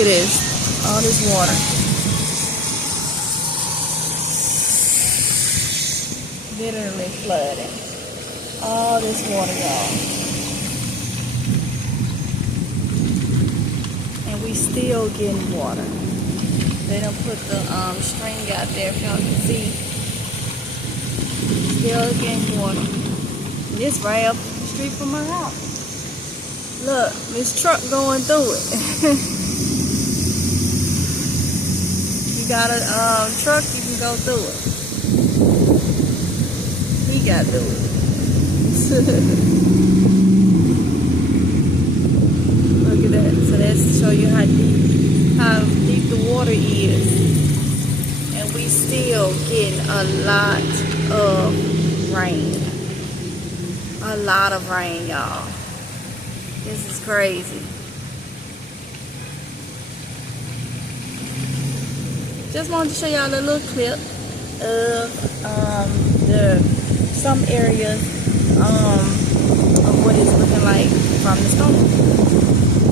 at this. All this water. Literally flooding. All this water, y'all. And we still getting water. They done put the string out there if y'all can see. Still getting water. And this right up the street from my house. Look, this truck going through it. You got a truck, you can go through it. He got through it. Look at that. So that's to show you how deep the water is. And we still getting a lot of rain. A lot of rain, y'all. This is crazy. Just wanted to show y'all a little clip of some areas